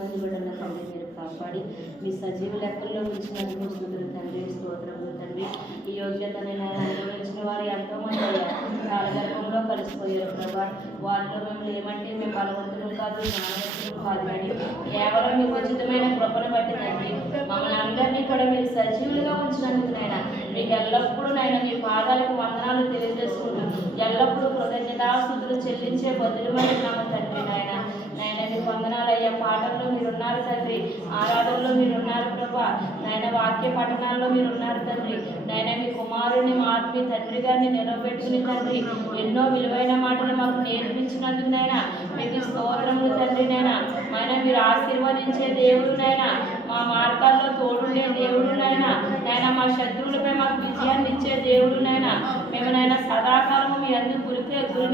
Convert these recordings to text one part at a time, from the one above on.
మంది బిడ్డల తండ్రి మీరు కాపాడి మీ సజీవ లెక్కల్లో ఉంచినందుకు స్తుతులు తండ్రి, స్తోత్రములు తండ్రి. ఈ యోగ్యతనైనా అనుభవించిన వారు ఎంతోమంది అయ్యారు, కాలగర్భంలో కలిసిపోయారు ప్రభా. వారిలో మిమ్మల్ని ఏమంటే మేము బలవంతులు కాదు, జ్ఞానవంతులు కాదు, కానీ కేవలం మీకు ఉచితమైన కృపను బట్టి తండ్రి మమ్మల్ని అందరినీ కూడా మీరు సజీవులుగా ఉంచినందుకు నాయన మీకు ఎల్లప్పుడూ నాయన మీ పాదాలకు వందనాలు తెలియజేసుకుంటూ ఎల్లప్పుడూ కృతజ్ఞతాస్తుతులు చెల్లించే బదులుమని ఉన్నాము తండ్రి. నాయన మీకు వందనాలు అయ్యా. పాటల్లో మీరున్నారు తండ్రి, ఆరాధనలో మీరున్నారు ప్రభా. నాయన వాక్య పఠనాల్లో మీరున్నారు తండ్రి. నాయన మీ కుమారుని మా ఆత్మీయ తండ్రి గారిని నిలబెట్టుకుని తండ్రి ఎన్నో విలువైన మాటలు మాకు నేర్పించినందుకు నాయన మీకు స్తోత్రములు తండ్రి. నాయన మీరు ఆశీర్వదించే దేవుడు నాయన, మా మార్గాల్లో తోడుండే దేవుడు నాయన మా శత్రువులపై మాకు విజయాన్ని ఇచ్చే దేవుడు నాయన మేము నాయన సదాకాలము మీ అందు గురి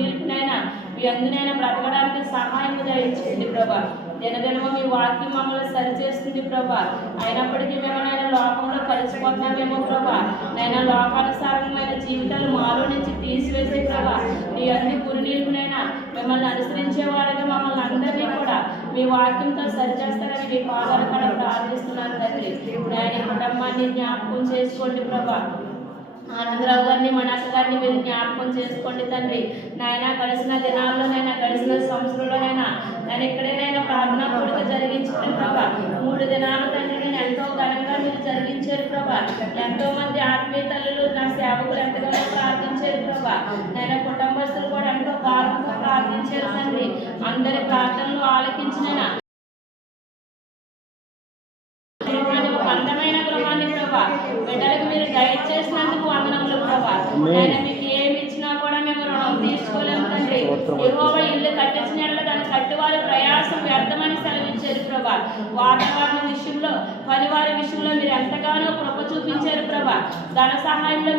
నిలిపినైనా మీ అందునైనా బ్రతకడానికి సహాయం దయచేయండి ప్రభా. దినదినము మీ వాక్యం మమ్మల్ని సరిచేస్తుంది ప్రభా. అయినప్పటికీ మేము నైనా లోకంలో కలిసిపోతున్నామేమో ప్రభా. నైనా లోకానుసారమైన జీవితాలు మాలో నుంచి తీసివేసే ప్రభా నీ అన్ని గురినీళ్ళనైనా మిమ్మల్ని అనుసరించే వారిగా మమ్మల్ని అందరినీ కూడా మీ వాక్యంతో సరిచేస్తారని మీ పాదాల కూడా ప్రార్థిస్తున్నాను తండ్రి. నాయన కుటుంబాన్ని జ్ఞాపకం చేసుకోండి ప్రభా. ఆనందరావు గారిని, మనక్క గారిని మీరు జ్ఞాపకం చేసుకోండి తండ్రి. నాయన గడిచిన దినాల్లోనైనా గడిచిన సంవత్సరంలోనైనా నేను ఎక్కడైనా ప్రార్థనా కూడిక జరిగించాను ప్రభా. 3 దినాలు తండ్రి నేను ఎంతో ఘనంగా మీరు జరిగించారు ప్రభా. ఎంతో మంది ఆత్మీయ తల్లులు నా సేవకులు ఎంతగానో ప్రార్థించారు ప్రభా. నేను కుటుంబస్తులు కూడా ఎంతో భారంతో ప్రార్థించారు తండ్రి. అందరి ప్రార్థనలు ఆలకించిన అందమైన గృహాన్ని ప్రభా బిడ్డలకు మీరు గైడ్ చేసినందుకు వందనములు ప్రభా. నేను మీకు ఏమి ఇచ్చినా కూడా మేము రుణం తీసుకోలేము తండ్రి. యెహోవా ఇల్లు కట్టించిన దాన్ని కట్టువారి ప్రయాసం వ్యర్థమని సెలవిచ్చారు ప్రభా. వాతావరణ విషయంలో, పనివారి విషయంలో మీరు ఎంతగానో కృప చూపించారు ప్రభా. ధన సహాయంలో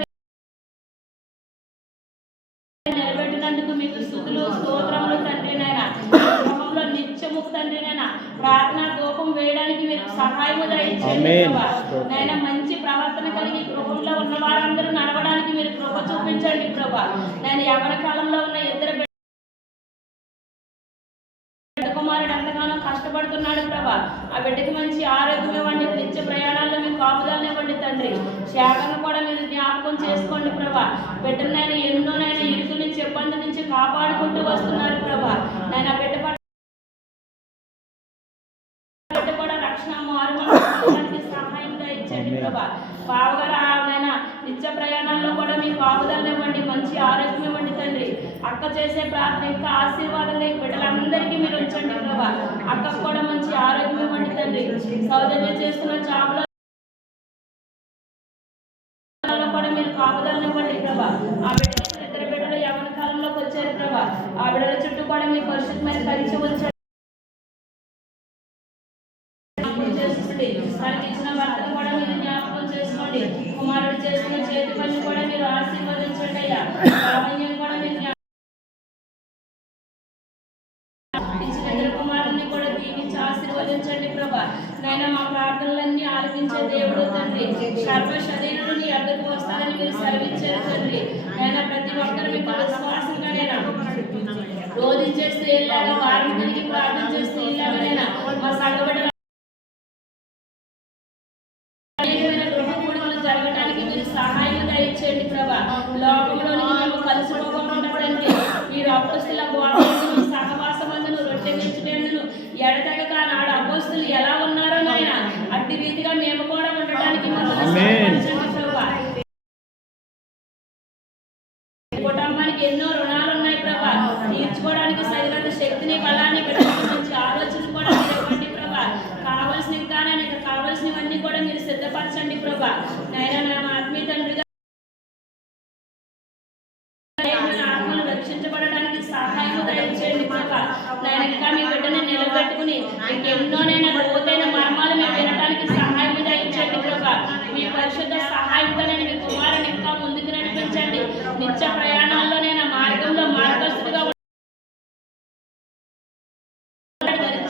నిలబెట్టినందుకు మీకు స్తుతులు స్తోత్రములు తండ్రి. నాయన గృహంలో నిత్యము తండ్రి నాయన ప్రార్థన ధూపం వేయడానికి మీరు సహాయము దయచేయండి ప్రభా. నాయన మంచి ప్రవర్తన కలిగి గృహంలో ఉన్న వారందరూ నడవడానికి మీరు కృప చూపించండి ప్రభా. నేను యవ్వన కాలంలో ఉన్న ఇద్దరు కుమారుడు ఎంతగానో కష్టపడుతున్నాడు ప్రభా. ఆ బిడ్డకి మంచి ఆరోగ్యం ఇవ్వండి, నిత్య ప్రయాణాల్లో మీకు కాపుదలను ఇవ్వండి తండ్రి. శాఖను కూడా మీరు జ్ఞాపకం చేసుకోండి ప్రభా. బిడ్డనైనా ఎన్నోనైనా ఇరుకు నుంచి ఇబ్బంది నుంచి కాపాడుకుంటూ వస్తున్నారు ప్రభా. నేను ఆ బిడ్డ కూడా రక్షణ మారుమని సహాయం దయచేయండి ప్రభా. బావగారు నిత్య ప్రయాణాల్లో కూడా మీకు కాపుదలను ఇవ్వండి, మంచి ఆరోగ్యం ఇవ్వండి తండ్రి. అక్క చేసే ప్రార్థన ఇంకా ఆశీర్వాదంగా బిడ్డలందరికీ మీరు ఉంచండి ప్రభా. అక్కకు కూడా మంచి ఆరోగ్యం ఇవ్వండి తండ్రి. సౌజన్యం చేస్తున్న చాపలో కూడా మీరు కాపుదలను ఇవ్వండి ప్రభా. ఆ బిడ్డలు ఇద్దరు బిడ్డలు యవ్వన కాలంలోకి వచ్చారు ప్రభా. ఆ బిడ్డల చుట్టూ కూడా మీ పరిశుద్ధమైన కలిసి ఉంచండి. తనకి ఇచ్చిన భర్తను కూడా మీరు జ్ఞాపకం చేసుకోండి. కుమారుడు చేసిన చేతి పని కూడా మీరు ఆశీర్వదించండి అయ్యా. ప్రాధాన్యం కూడా మీరు ఇచ్చిన ఇద్దరు కుమారుని కూడా దీవించి ఆశీర్వదించండి ప్రభా. నాయన మా ప్రార్థనలన్నీ ఆలకించే దేవుడు తండ్రి. సర్వ శరీరుడు నీ అద్దకు వస్తారని మీరు సెలవిచ్చారు తండ్రి. నాయన ప్రతి ఒక్కరు మీకు విశ్వాసంగా నేను రోజు చేస్తే ఇలాగా వారిని కలిగి ప్రార్థన చేస్తే ఇలాగనైనా మా సంఘబిడ్డ జరగడానికి మీరు సహాయం దయచేయండి ప్రభా. లోకంలోని మేము కలిసిపోకుండా తండ్రి మీరు అపోస్తుల బోధనను సహవాసమందును రొట్టె విరుచుటందును ఎడతెగక నాడు అపోస్తులు ఎలా ఉన్నారో నాయన అట్టి రీతిగా మేము కూడా ఉండటానికి కుటుంబానికి ఎన్నో రుణాలు ఉన్నాయి ప్రభా. తీర్చుకోవడానికి సరిగ్గా శక్తిని బలాన్ని మంచి ఆలోచన కూడా మీరు ఇవ్వండి ప్రభా. కావలసినవి కానీ కావలసినవన్నీ కూడా మీరు సిద్ధపరచండి ప్రభా. నాయన నా ఆత్మీయ తండ్రిగా ఆత్మను రక్షించబడడానికి సహాయం దయచేయండి ప్రభా. నేను ఇంకా మీ బిడ్డని నిలబెట్టుకుని ఇంకెన్నోనైనా లోతైన మర్మాలు మేము వినడానికి సహాయం దయచేయండి ప్రభా. మీ పరిశుద్ధ సహాయంతో నేను మీ కుమారుని ఇంకా ముందుకు నడిపించండి. నిత్య ప్రయాణాల్లో నేను మార్గంలో మార్గస్తుడిగా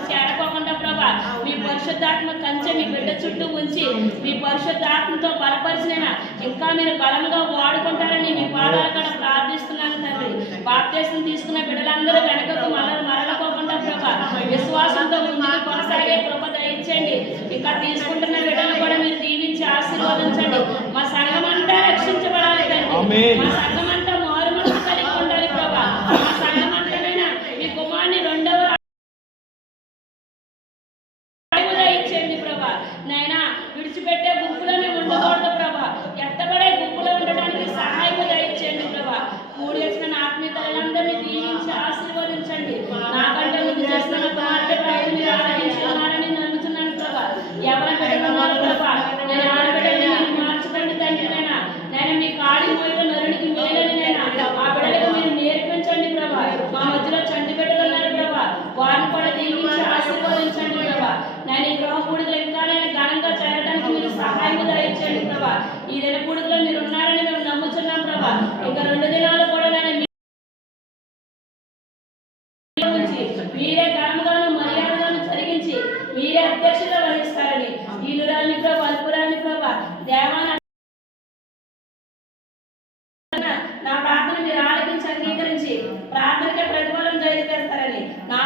చేరకోకుండా ప్రభా మీ పరిశుద్ధాత్మ కంచె మీ బిడ్డ చుట్టూ ఉంచి మీ పరిశుద్ధాత్మతో బలపరిచిన ఇంకా మీరు బలంగా వాడుకుంటారని మీ పాదాల కూడా ప్రార్థిస్తున్నాను తండ్రి. బాప్తిసం తీసుకున్న బిడ్డలందరూ వెనకకు మరలకోకుండా ప్రభా విశ్వాసంతో ముందుకు కొనసాగే ఇంకా తీసుకుంటున్న బిడ్డలు కూడా మీరు దీవించి ఆశీర్వదించండి. మా సంఘం అంతా రక్షించబడాలి తండ్రి. మా సంఘం అంతా మారుమనసు కలిగి ఉండాలి ప్రభా. మా సంఘం అంతానైనా మీ కుమారుని రెండవ ఇచ్చేయండి ప్రభా. నైనా విడిచిపెట్టే గుంపులో మేము ఉండకూడదు ప్రభా. ఎత్తబడే గుంపులో ఉండడానికి సహాయం దయచేయండి ప్రభా. కూడి వచ్చిన ఆత్మీయ తల్లందరినీ దీవించి ఆశీర్వదించండి. నాకంటే ముందు చేసిన కుమార్తె ప్రభు మీరు ఆరాధించున్నారని నమ్ముతున్నాను ప్రభా. ఎవరి బిడ్డలున్నారు ప్రభా, నేను ఆడబిడ్డని మీరు మార్చకండి తండ్రి. నేను మీ కాడి మోయట నరునికి మేలని ఆ బిడ్డలకు మీరు నేర్పించండి ప్రభా. మా మధ్యలో చంటి బిడ్డలు ఉన్నారు ప్రభా, వారిని కూడా దీవించి ఆశీర్వదించండి ప్రభా. నేను ఈ గృహ పూడికలు ఇంకా నేను ఘనంగా చేయడానికి మీరు సహాయం దయచేయండి ప్రభా. ఈ దిన పూడికలో మీరు ఉన్నారని మేము నమ్ముతున్నాం ప్రభా. ఇంకా 2 దినాలు కూడా నేను మీరే ఘనముగాను మర్యాదగాను జరిగించి మీరే అధ్యక్షత వహిస్తారని ఈ నురాల్ని ప్రభా, అల్పురాల్ని ప్రభా, దేవాన్ని నా ప్రార్థన మీరు ఆలకించి అంగీకరించి ప్రార్థనకే ప్రతిఫలం జరిగిస్తారని నా